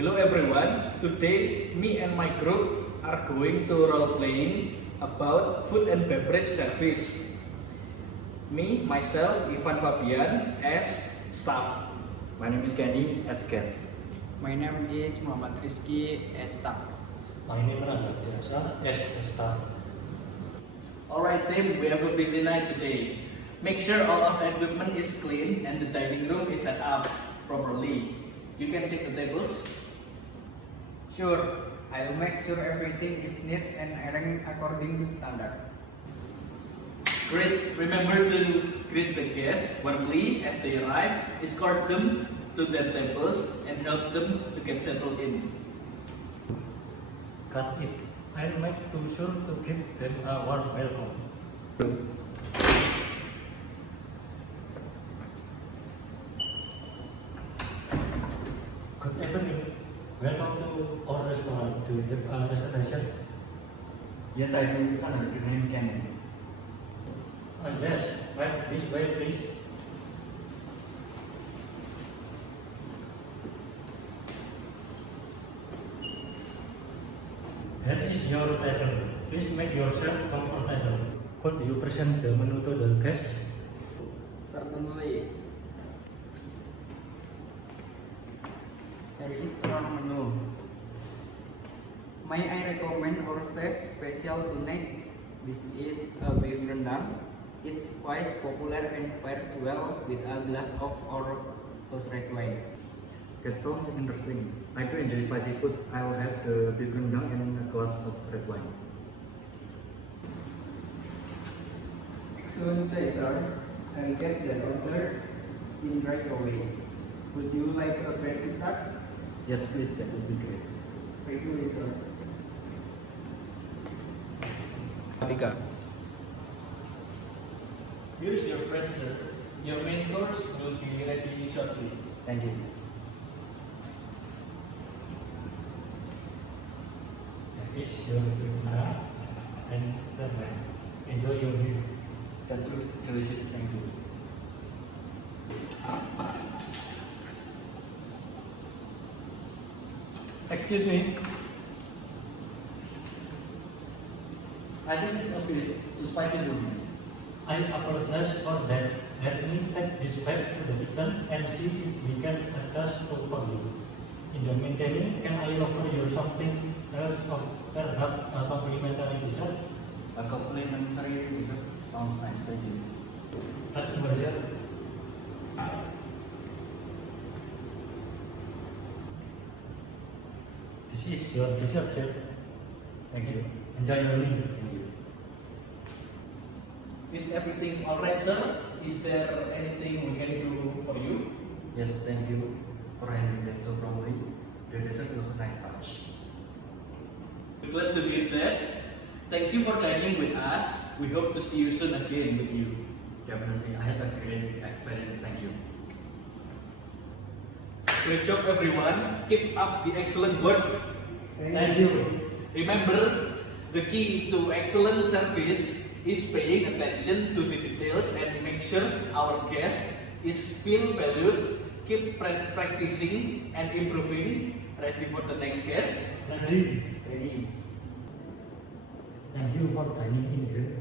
Hello everyone, today me and my group are going to role playing about food and beverage service. Me, myself, Ivan Fabian as staff. My name is Kenny as guest. My name is Muhammad Rizky as staff. My name is Rangga Tirasa as staff. Alright team, we have a busy night today. Make sure all of the equipment is clean and the dining room is set up properly. You can check the tables. Sure, I'll make sure everything is neat and arranged according to standard. Great, remember to greet the guests warmly as they arrive, escort them to their tables and help them to get settled in. Cut it and make sure to give them a warm welcome. Good evening. Welcome to our restaurant. Do you have a reservation? Yes, I do. It's under the name Kenny. Yes. Right this way, please. Here is your table. Please make yourself comfortable. Could you present the menu to the guests? Certainly. Here is our menu. May I recommend our chef special tonight? This is a beef rendang. It's quite popular and pairs well with a glass of our house red wine. That sounds interesting. I do enjoy spicy food. I'll have the beef rendang and a glass of red wine. Excellent choice, sir. I'll get that order in right away. Would you like a break to start? Yes, please. That would be great. Right away, sir. Tiga. Here's your plate, sir. Your main course will be ready shortly. Thank you. Here is your dinner and the wine. Enjoy your meal. That looks delicious. Thank you. Excuse me. I think it's a bit too spicy for me. I apologize for that. Let me take this back to the kitchen and see if we can adjust for you. In the meantime, can I offer you something else of perhaps a complimentary dessert? A complimentary dessert sounds nice. Thank you. At your This is your dessert, sir. Thank you. Enjoy your meal. Thank you. Is everything alright, sir? Is there anything we can do for you? Yes, thank you for handling that so promptly. The dessert was a nice touch. We're glad to hear that. Thank you for dining with us. We hope to see you soon again with you. Definitely, I had a great experience. Thank you. Great job everyone. Keep up the excellent work. Thank you. Remember, the key to excellent service is paying attention to the details and make sure our guest is feel valued. Keep practicing and improving. Ready for the next guest? Thank you. Ready? Thank you for dining in here.